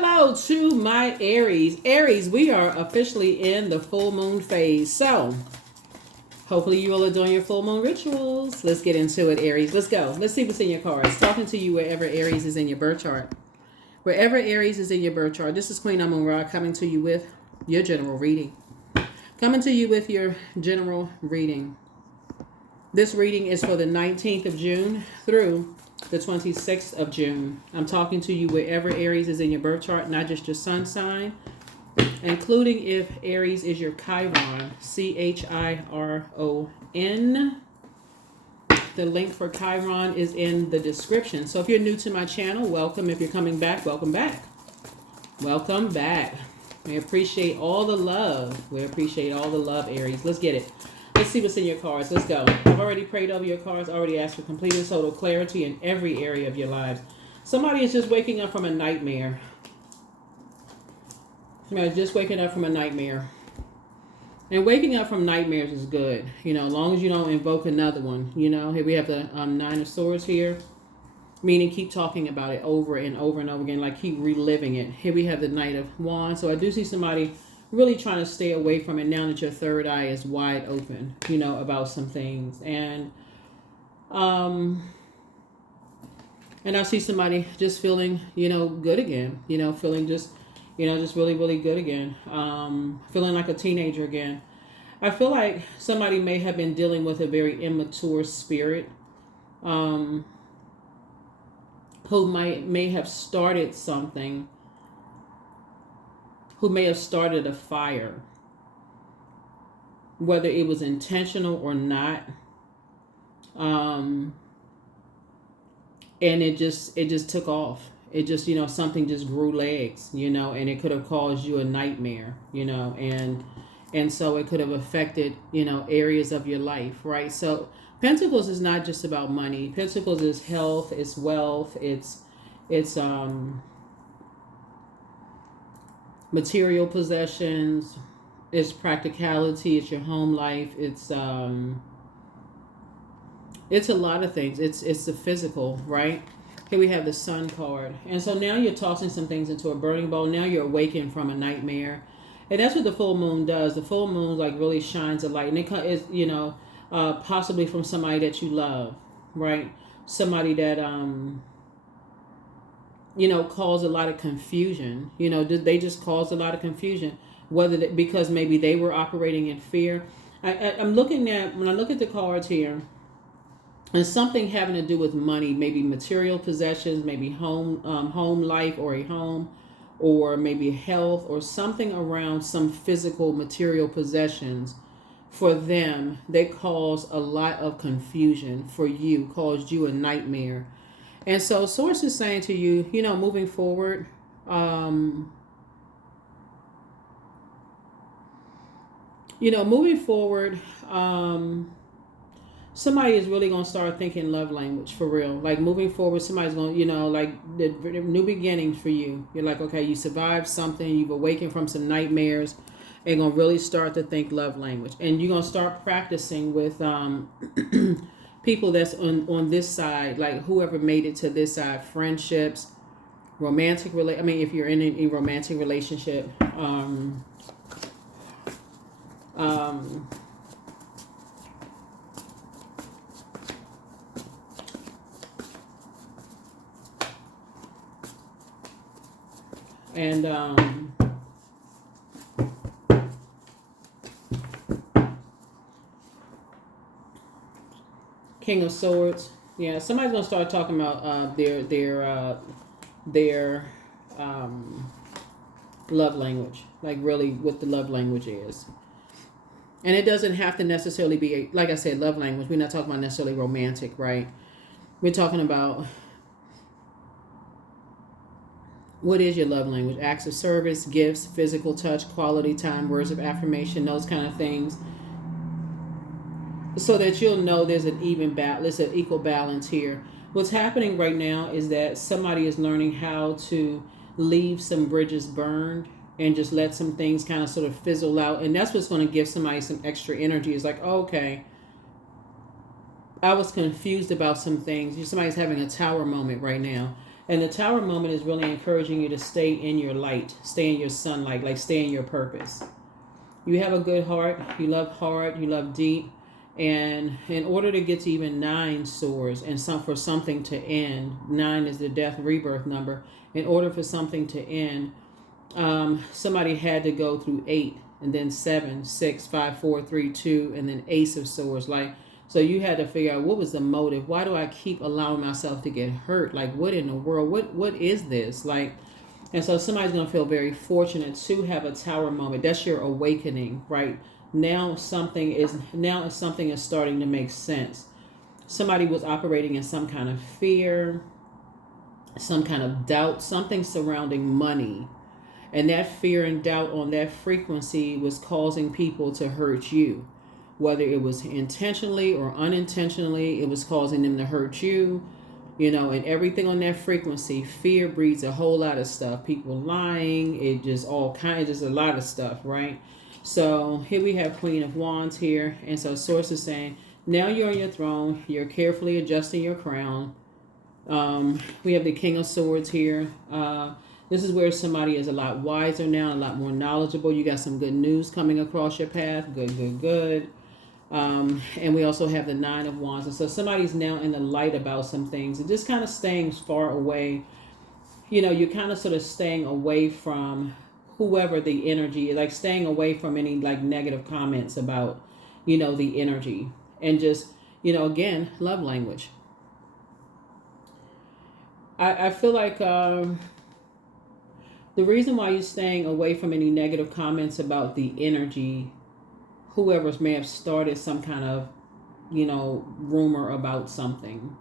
Hello to my Aries. Aries, we are officially in the full moon phase. So, hopefully you all are doing your full moon rituals. Let's get into it, Aries. Let's go. Let's see what's in your cards. Talking to you wherever Aries is in your birth chart. Wherever Aries is in your birth chart. This is Queen Amun Ra coming to you with your general reading. Coming to you with your general reading. This reading is for the 19th of June through the 26th of June. I'm talking to you wherever Aries is in your birth chart, not just your sun sign, including if Aries is your Chiron, Chiron. The link for Chiron is in the description. So if you're new to my channel, welcome. If you're coming back, welcome back. Welcome back. We appreciate all the love. We appreciate all the love, Aries. Let's get it. Let's see what's in your cards. Let's go. I've already prayed over your cards, already asked for complete and total clarity in every area of your lives. Somebody is just waking up from a nightmare. Somebody's just waking up from a nightmare. And waking up from nightmares is good. You know, as long as you don't invoke another one. You know, here we have the Nine of Swords here. Meaning keep talking about it over and over and over again. Like keep reliving it. Here we have the Knight of Wands. So I do see somebody really trying to stay away from it now that your third eye is wide open, you know, about some things. And I see somebody just feeling, you know, good again, you know, feeling just, you know, just really, really good again. Feeling like a teenager again. I feel like somebody may have been dealing with a very immature spirit, who may have started something, who may have started a fire, whether it was intentional or not. And it just took off. It just, you know, something just grew legs, you know, and it could have caused you a nightmare, you know, and so it could have affected, you know, areas of your life, right? So Pentacles is not just about money. Pentacles is health, it's wealth, it's material possessions, it's practicality, it's your home life, it's a lot of things. It's the physical, right? Here we have the Sun card. And so now you're tossing some things into a burning bowl. Now you're awakened from a nightmare. And that's what the full moon does. The full moon like really shines a light. And it is, you know, possibly from somebody that you love, right? Somebody that you know, cause a lot of confusion. You know, they just cause a lot of confusion, because maybe they were operating in fear. I'm looking at, when I look at the cards here, and something having to do with money, maybe material possessions, maybe home life or a home, or maybe health or something around some physical material possessions. For them, they cause a lot of confusion. For you, caused you a nightmare. And so Source is saying to you, you know, moving forward, somebody is really going to start thinking love language for real. Like moving forward, somebody's going to, you know, like the new beginnings for you. You're like, okay, you survived something. You've awakened from some nightmares. And going to really start to think love language. And you're going to start practicing with people that's on this side, like whoever made it to this side, friendships, romantic if you're in a romantic relationship, King of Swords. Yeah, somebody's gonna start talking about their love language, like really what the love language is. And it doesn't have to necessarily be, like I said, love language. We're not talking about necessarily romantic, right? We're talking about what is your love language? Acts of service, gifts, physical touch, quality time, words of affirmation, those kind of things. So that you'll know there's an equal balance here. What's happening right now is that somebody is learning how to leave some bridges burned and just let some things kind of sort of fizzle out. And that's what's going to give somebody some extra energy. It's like, okay, I was confused about some things. Somebody's having a tower moment right now. And the Tower moment is really encouraging you to stay in your light, stay in your sunlight, like stay in your purpose. You have a good heart, you love hard, you love deep. And in order to get to even 9 swords and for something to end, 9 is the death rebirth number. In order for something to end, somebody had to go through 8 and then 7, 6, 5, 4, 3, 2, and then Ace of Swords. Like, so you had to figure out, what was the motive? Why do I keep allowing myself to get hurt? Like, what in the world? What is this? Like, and so somebody's going to feel very fortunate to have a Tower moment. That's your awakening, right? Now something is starting to make sense. Somebody was operating in some kind of fear, some kind of doubt, something surrounding money. And that fear and doubt on that frequency was causing people to hurt you. Whether it was intentionally or unintentionally, it was causing them to hurt you. You know, and everything on that frequency, fear breeds a whole lot of stuff. People lying, it just all kinds, just a lot of stuff, right? So here we have Queen of Wands here. And so Source is saying, now you're on your throne. You're carefully adjusting your crown. We have the King of Swords here. This is where somebody is a lot wiser now, a lot more knowledgeable. You got some good news coming across your path. Good. And we also have the 9 of Wands. And so somebody's now in the light about some things and just kind of staying far away. You know, you're kind of sort of staying away from whoever the energy is, like staying away from any like negative comments about, you know, the energy. And just, you know, again, love language. I feel like the reason why you're staying away from any negative comments about the energy, whoever may have started some kind of, you know, rumor about something.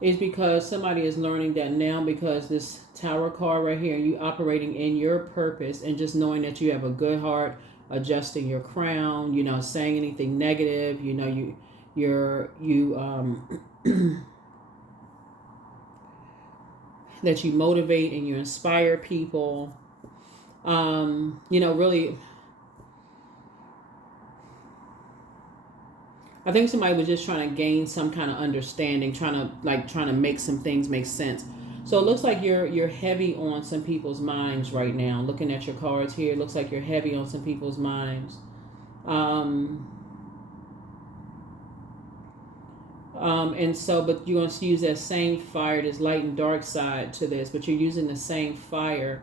Is because somebody is learning that now, because this Tower card right here, you operating in your purpose and just knowing that you have a good heart, adjusting your crown, you know, saying anything negative, you know, that you motivate and you inspire people. You know, really, I think somebody was just trying to gain some kind of understanding, trying to make some things make sense. So it looks like you're heavy on some people's minds right now. Looking at your cards here, it looks like you're heavy on some people's minds. And so, but you're going to use that same fire, this light and dark side to this, but you're using the same fire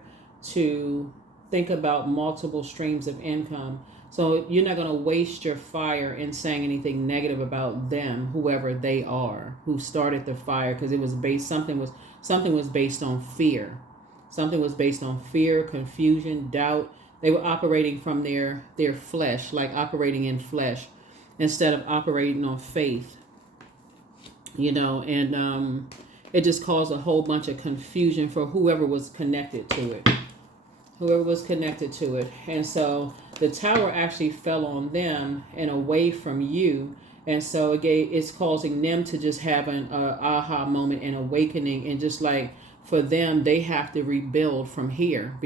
to think about multiple streams of income. So you're not going to waste your fire in saying anything negative about them, whoever they are, who started the fire, because it was based, something was based on fear. Something was based on fear, confusion, doubt. They were operating from their flesh, like operating in flesh, instead of operating on faith. You know, and it just caused a whole bunch of confusion for whoever was connected to it. And so the Tower actually fell on them and away from you. And so it's causing them to just have an aha moment and awakening. And just like for them, they have to rebuild from here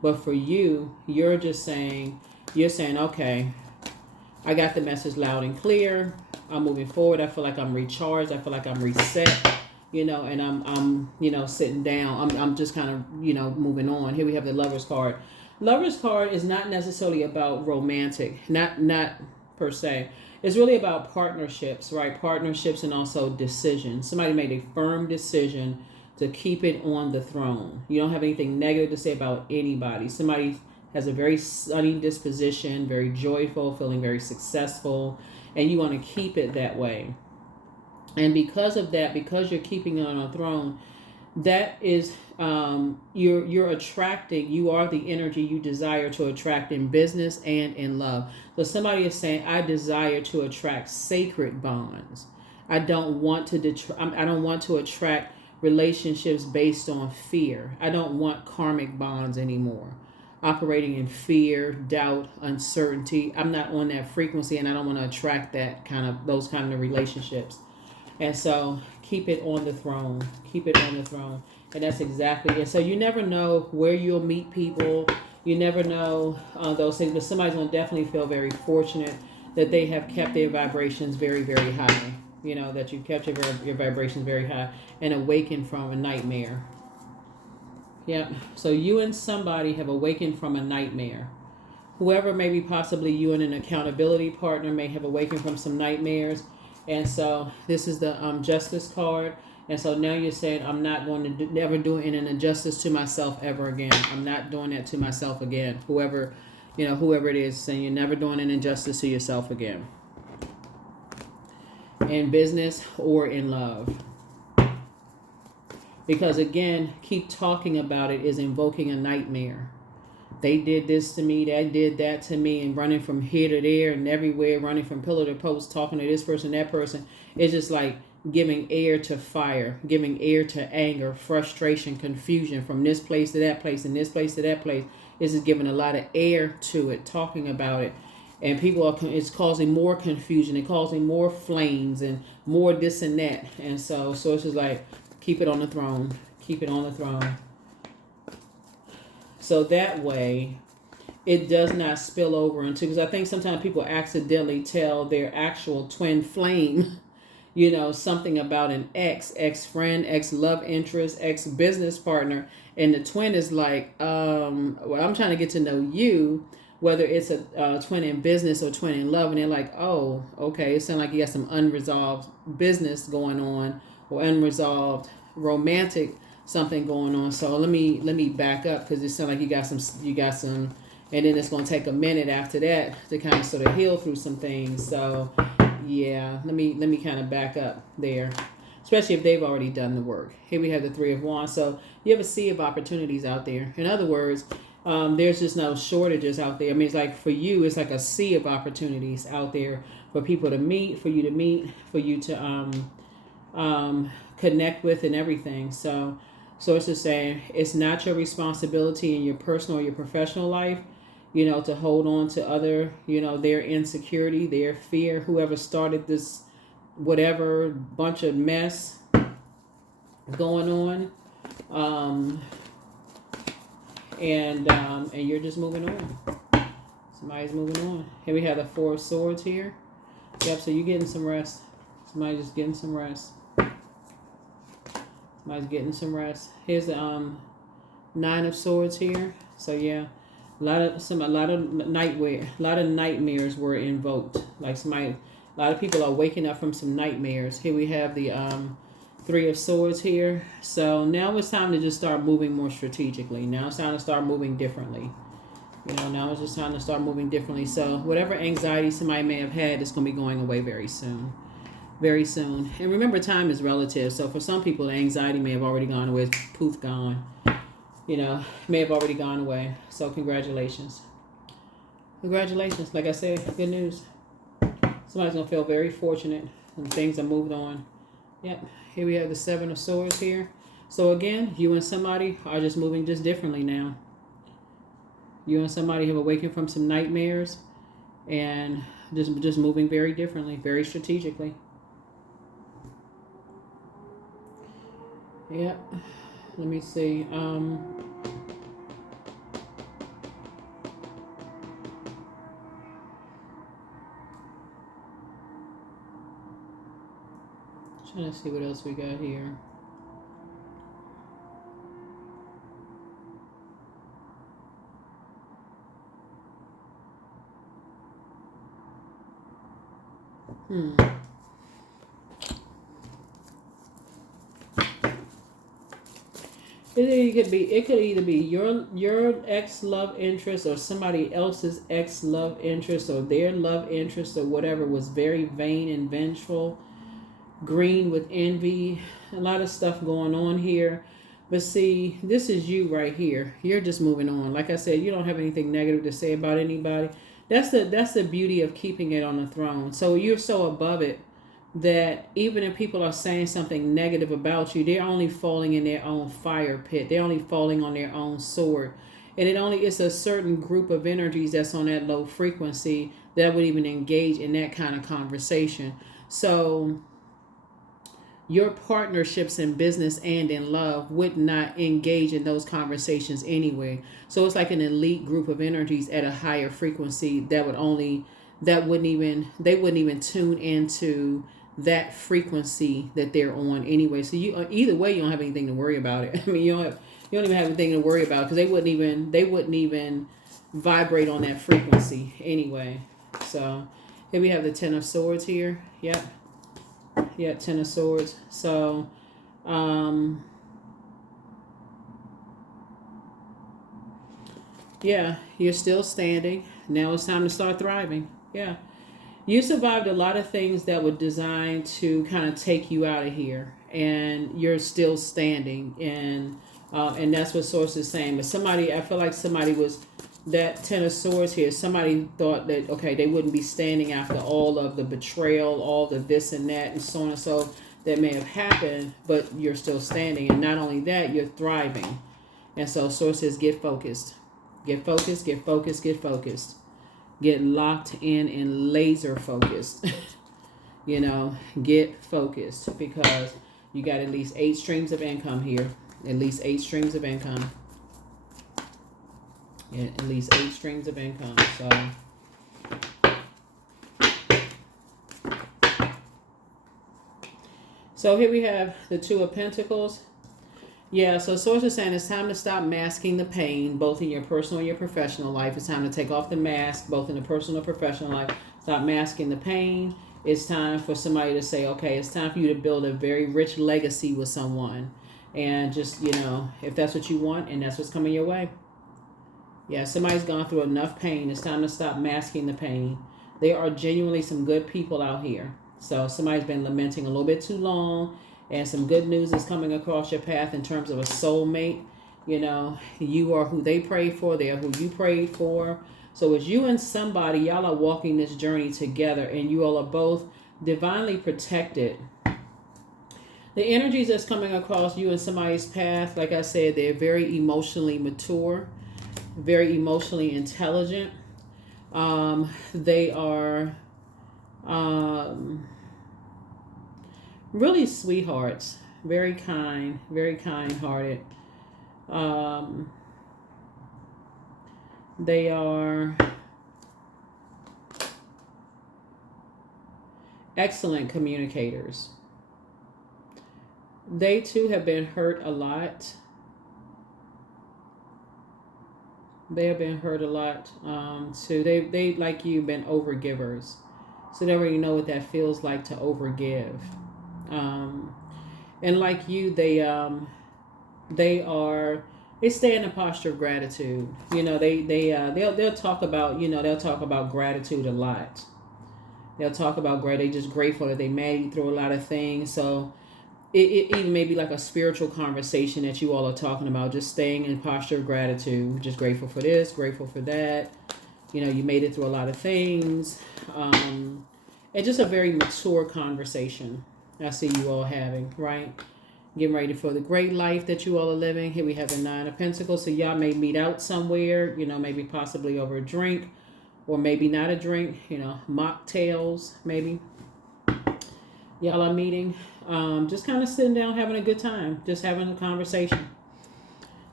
but for you, you're saying, okay, I got the message loud and clear. I'm moving forward. I feel like I'm recharged. I feel like I'm reset, you know, and I'm you know, sitting down. I'm just kind of, you know, moving on. Here we have the Lover's card. Lover's card is not necessarily about romantic, not per se. It's really about partnerships, right? Partnerships and also decisions. Somebody made a firm decision to keep it on the throne. You don't have anything negative to say about anybody. Somebody has a very sunny disposition, very joyful, feeling very successful, and you want to keep it that way. And because of that, because you're keeping it on a throne, that is you're attracting, you are the energy you desire to attract in business and in love. So somebody is saying, I desire to attract sacred bonds. I don't want to attract relationships based on fear. I don't want karmic bonds anymore. Operating in fear, doubt, uncertainty. I'm not on that frequency, and I don't want to attract those kind of relationships. And so keep it on the throne. Keep it on the throne. And that's exactly it. So you never know where you'll meet people. You never know those things. But somebody's going to definitely feel very fortunate that they have kept their vibrations very, very high. That you kept your vibrations very high and awakened from a nightmare. Yep. So you and somebody have awakened from a nightmare. Whoever, maybe possibly you and an accountability partner, may have awakened from some nightmares. And so this is the justice card. And so now you're saying, I'm not going to never do an injustice to myself ever again. I'm not doing that to myself again. Whoever it is, saying you're never doing an injustice to yourself again. In business or in love. Because again, keep talking about it is invoking a nightmare. They did this to me, they did that to me, and running from here to there and everywhere, running from pillar to post, talking to this person, that person. It's just like giving air to fire, giving air to anger, frustration, confusion from this place to that place and this place to that place. It's just giving a lot of air to it, talking about it. And it's causing more confusion and causing more flames and more this and that. And so it's just like, keep it on the throne. Keep it on the throne. So that way, it does not spill over into, because I think sometimes people accidentally tell their actual twin flame, something about an ex-friend, ex-love interest, ex-business partner. And the twin is like, well, I'm trying to get to know you, whether it's a twin in business or twin in love. And they're like, oh, okay, it sounds like you got some unresolved business going on or unresolved romantic something going on. So let me back up, because it sounds like you got some, and then it's going to take a minute after that to kind of sort of heal through some things. So yeah, let me kind of back up there, especially if they've already done the work. Here we have the Three of Wands. So you have a sea of opportunities out there. In other words, there's just no shortages out there. I mean, it's like for you, it's like a sea of opportunities out there for people to meet, for you to meet, for you to connect with and everything. So it's just saying it's not your responsibility in your personal or your professional life, to hold on to other, their insecurity, their fear, whoever started this, whatever bunch of mess going on. And you're just moving on. Somebody's moving on. Here we have the Four of Swords here. Yep, so you're getting some rest. Somebody's just getting some rest. Somebody's getting some rest. Here's the Nine of Swords here. So yeah, a lot of nightmares were invoked. Like a lot of people are waking up from some nightmares. Here we have the Three of Swords here. So now it's time to just start moving more strategically. Now it's time to start moving differently. Now it's just time to start moving differently. So whatever anxiety somebody may have had is going to be going away very soon. Very soon. And remember, time is relative. So for some people, the anxiety may have already gone away. It's poof, gone. May have already gone away. So congratulations. Congratulations. Like I said, good news. Somebody's going to feel very fortunate and things are moved on. Yep. Here we have the Seven of Swords here. So again, you and somebody are just moving just differently now. You and somebody have awakened from some nightmares and just moving very differently, very strategically. Yep. Let me see. Trying to see what else we got here. It could either be your ex love interest or somebody else's ex love interest or their love interest or whatever was very vain and vengeful, green with envy, a lot of stuff going on here. But see, this is you right here. You're just moving on. Like I said, you don't have anything negative to say about anybody. That's the beauty of keeping it on the throne. So you're so above it that even if people are saying something negative about you, they're only falling in their own fire pit. They're only falling on their own sword. And it's a certain group of energies that's on that low frequency that would even engage in that kind of conversation. So your partnerships in business and in love would not engage in those conversations anyway. So it's like an elite group of energies at a higher frequency that would only they wouldn't even tune into that frequency that they're on anyway. So you either way, you don't have anything to worry about it. I mean, you don't even have anything to worry about, because they wouldn't even vibrate on that frequency anyway. So here we have the Ten of Swords here. Yep. Yeah, Ten of Swords. So yeah, you're still standing. Now it's time to start thriving. Yeah. You survived a lot of things that were designed to kind of take you out of here, and you're still standing, and that's what Source is saying. But I feel like somebody was, that Ten of Swords here, somebody thought that, okay, they wouldn't be standing after all of the betrayal, all the this and that, and so on and so that may have happened, but you're still standing, and not only that, you're thriving. And so Source says, get focused. Get focused, get focused, get focused. Get locked in and laser focused. Get focused, because you got at least 8 streams of income here. At least 8 streams of income. Yeah, at least 8 streams of income. So here we have the Two of Pentacles. Yeah, so Source is saying it's time to stop masking the pain, both in your personal and your professional life. It's time to take off the mask, both in the personal and professional life. Stop masking the pain. It's time for somebody to say, okay, it's time for you to build a very rich legacy with someone. And just, if that's what you want and that's what's coming your way. Yeah, somebody's gone through enough pain. It's time to stop masking the pain. There are genuinely some good people out here. So somebody's been lamenting a little bit too long. And some good news is coming across your path in terms of a soulmate. You are who they prayed for. They are who you prayed for. So as you and somebody, y'all are walking this journey together, and you all are both divinely protected. The energies that's coming across you and somebody's path, like I said, they're very emotionally mature, very emotionally intelligent. They are really sweethearts, very kind-hearted. They are excellent communicators. They too have been hurt a lot. They have been hurt a lot too. They like you, been overgivers. So they already know what that feels like to overgive. And like you, they stay in a posture of gratitude. They'll talk about gratitude a lot. They'll talk about they're just grateful that they made it through a lot of things. So it even may be like a spiritual conversation that you all are talking about, just staying in posture of gratitude, just grateful for this, grateful for that. You made it through a lot of things. And just a very mature conversation I see you all having, right? Getting ready for the great life that you all are living. Here we have the Nine of Pentacles. So y'all may meet out somewhere, maybe possibly over a drink, or maybe not a drink, mocktails, maybe. Y'all are meeting, just kind of sitting down, having a good time, just having a conversation.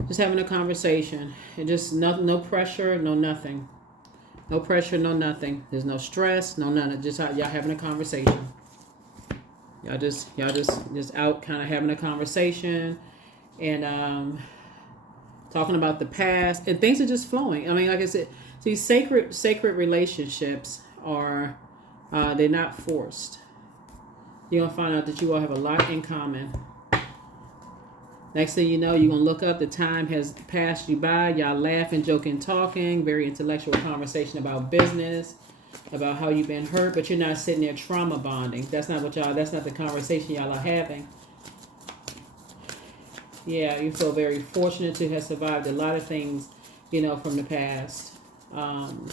Just having a conversation. And just no pressure, no nothing. No pressure, no nothing. There's no stress, no none. Just y'all having a conversation. Y'all just out kind of having a conversation and talking about the past, and things are just flowing. I mean, like I said, these sacred relationships are they're not forced. You're gonna find out that you all have a lot in common. Next thing you know, you're gonna look up, the time has passed you by, y'all laughing, joking, talking, very intellectual conversation about business, about how you've been hurt, but you're not sitting there trauma bonding. That's not the conversation y'all are having. Yeah, you feel very fortunate to have survived a lot of things, from the past. And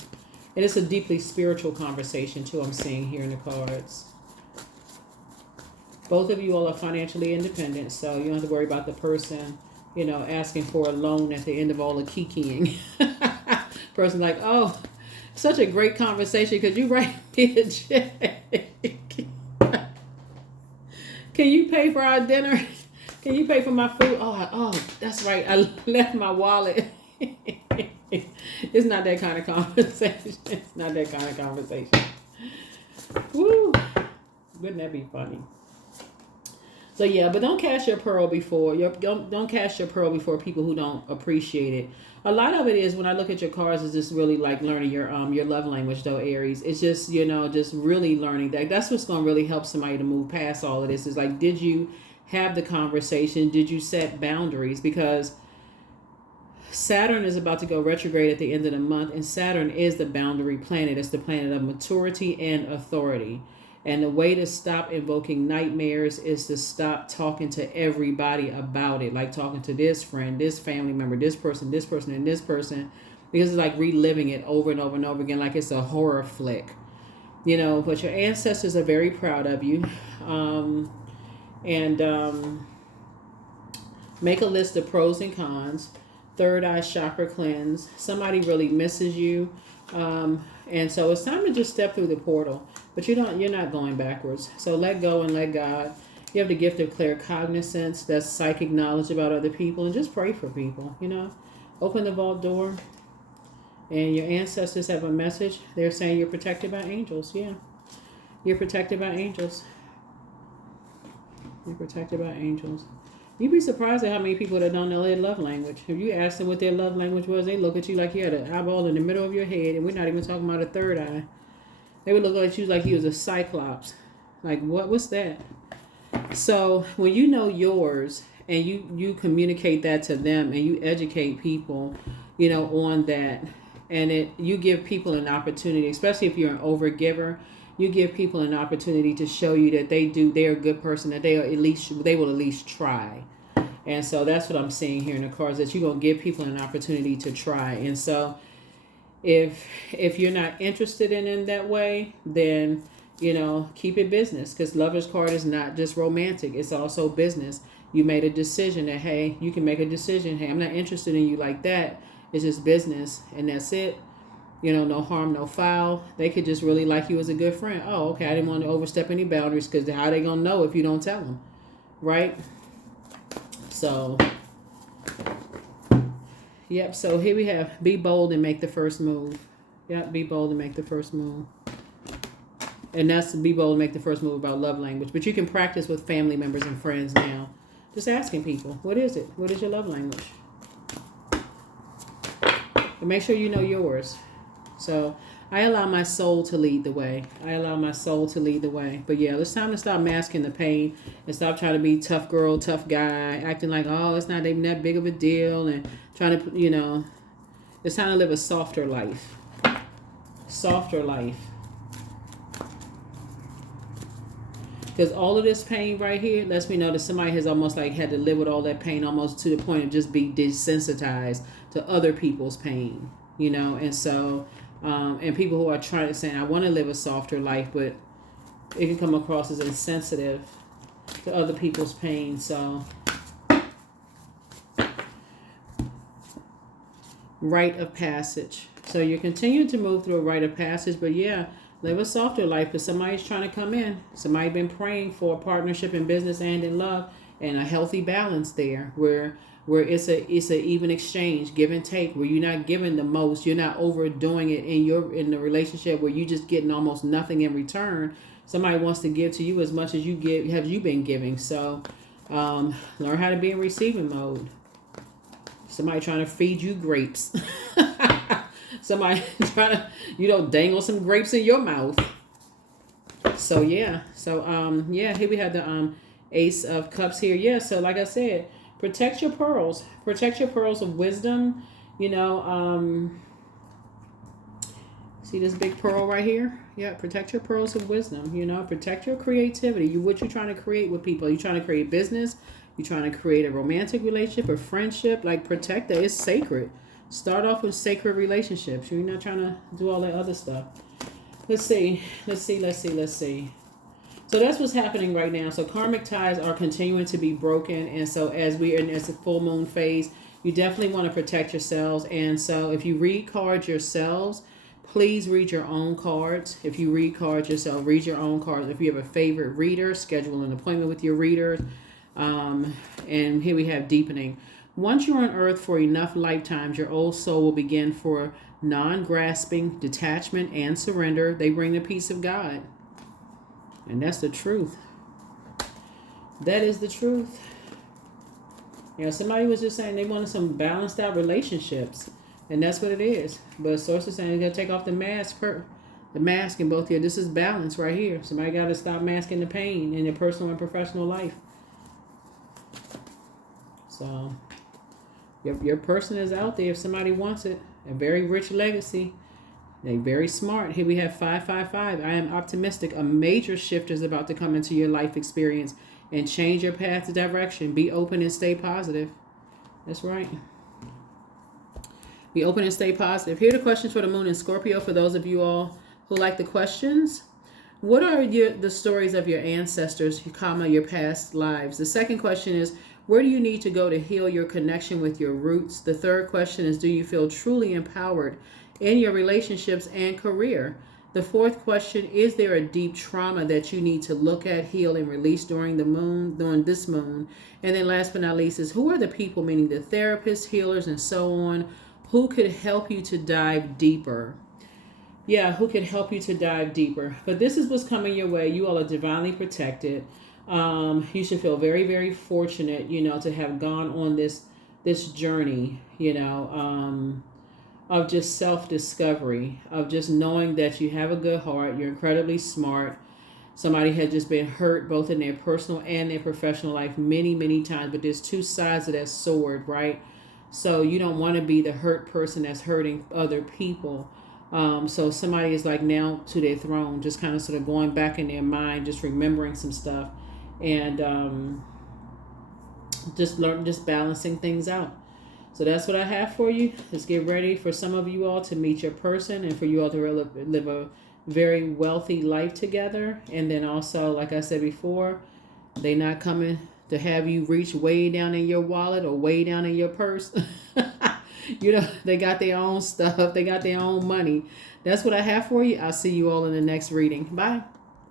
it's a deeply spiritual conversation too, I'm seeing here in the cards. Both of you all are financially independent, so you don't have to worry about the person, asking for a loan at the end of all the kikiing. Person like, oh, such a great conversation. Could you write me a check? Can you pay for our dinner? Can you pay for my food? Oh, that's right. I left my wallet. It's not that kind of conversation. It's not that kind of conversation. Woo! Wouldn't that be funny? So yeah, but don't cast your pearl before don't cast your pearl before people who don't appreciate it. A lot of it is when I look at your cards is just really like learning your love language though, Aries. It's just, just really learning that. That's what's gonna really help somebody to move past all of this. Is like, did you have the conversation? Did you set boundaries? Because Saturn is about to go retrograde at the end of the month, and Saturn is the boundary planet. It's the planet of maturity and authority. And the way to stop invoking nightmares is to stop talking to everybody about it, like talking to this friend, this family member, this person, and this person, because it's like reliving it over and over and over again, like it's a horror flick. But your ancestors are very proud of you. And make a list of pros and cons. Third eye chakra cleanse. Somebody really misses you. And so it's time to just step through the portal. But you're not going backwards. So let go and let God. You have the gift of clear cognizance. That's psychic knowledge about other people. And just pray for people, Open the vault door. And your ancestors have a message. They're saying you're protected by angels. Yeah. You're protected by angels. You're protected by angels. You'd be surprised at how many people that don't know their love language. If you ask them what their love language was, they look at you like you had an eyeball in the middle of your head, and we're not even talking about a third eye. They would look at you like you was a cyclops. Like, what's that? So when you know yours and you communicate that to them and you educate people, on that, and you give people an opportunity, especially if you're an overgiver, you give people an opportunity to show you that they're a good person, that they will at least try. And so that's what I'm seeing here in the cards, that you're going to give people an opportunity to try. And so if you're not interested in that way, then, keep it business, because Lover's card is not just romantic. It's also business. You made a decision that, hey, you can make a decision. Hey, I'm not interested in you like that. It's just business, and that's it. No harm, no foul. They could just really like you as a good friend. Oh, okay, I didn't want to overstep any boundaries, because how they going to know if you don't tell them, right? So, yep, so here we have be bold and make the first move. Yep, be bold and make the first move. And that's be bold and make the first move about love language. But you can practice with family members and friends now. Just asking people, what is it? What is your love language? And make sure you know yours. So I allow my soul to lead the way. But yeah, it's time to stop masking the pain and stop trying to be tough girl, tough guy, acting like, oh, it's not even that big of a deal, and trying to, it's time to live a softer life. Because all of this pain right here lets me know that somebody has almost like had to live with all that pain almost to the point of just being desensitized to other people's pain, and so... and people who are trying to say, I want to live a softer life, but it can come across as insensitive to other people's pain. So, rite of passage. So you're continuing to move through a rite of passage, but yeah, live a softer life, because somebody's trying to come in. Somebody's been praying for a partnership in business and in love, and a healthy balance there where it's a even exchange, give and take, where you're not giving the most, you're not overdoing it in the relationship where you just getting almost nothing in return. Somebody wants to give to you as much as you been giving. So learn how to be in receiving mode. Somebody trying to feed you grapes. Somebody trying to dangle some grapes in your mouth. So yeah. Here we have the Ace of Cups here. Yeah, so like I said, protect your pearls. Protect your pearls of wisdom. See this big pearl right here? Yeah, protect your pearls of wisdom. Protect your creativity. What you're trying to create with people. You're trying to create business. You're trying to create a romantic relationship, a friendship. Like, protect that. It's sacred. Start off with sacred relationships. You're not trying to do all that other stuff. Let's see. So that's what's happening right now. So karmic ties are continuing to be broken. And so as we are in this full moon phase, you definitely want to protect yourselves. And so if you read cards yourselves, please read your own cards. If you read cards yourself, read your own cards. If you have a favorite reader, schedule an appointment with your reader. And here we have deepening. Once you're on earth for enough lifetimes, your old soul will begin for non-grasping, detachment, and surrender. They bring the peace of God. And that's the truth. That is the truth. Somebody was just saying they wanted some balanced out relationships. And that's what it is. But source is saying you got to take off the mask. The mask in both here. This is balance right here. Somebody got to stop masking the pain in their personal and professional life. So your person is out there if somebody wants it. A very rich legacy. They're very smart. Here we have 555. I am optimistic. A major shift is about to come into your life experience and change your path to direction. Be open and stay positive. That's right. Be open and stay positive. Here are the questions for the moon in Scorpio for those of you all who like the questions. What are the stories of your ancestors, your past lives? The second question is, where do you need to go to heal your connection with your roots? The third question is, do you feel truly empowered in your relationships and career? The fourth question, is there a deep trauma that you need to look at, heal, and release during this moon? And then last but not least is, who are the people, meaning the therapists, healers, and so on, who could help you to dive deeper? Who can help you to dive deeper? But this is what's coming your way. You all are divinely protected. You should feel very, very fortunate, to have gone on this journey, of just self-discovery, of just knowing that you have a good heart, you're incredibly smart. Somebody had just been hurt both in their personal and their professional life many, many times, but there's two sides of that sword, right? So you don't want to be the hurt person that's hurting other people. So somebody is like now to their throne, just kind of sort of going back in their mind, just remembering some stuff, and just balancing things out. So that's what I have for you. Let's get ready for some of you all to meet your person and for you all to live a very wealthy life together. And then also, like I said before, they not coming to have you reach way down in your wallet or way down in your purse. They got their own stuff. They got their own money. That's what I have for you. I'll see you all in the next reading. Bye.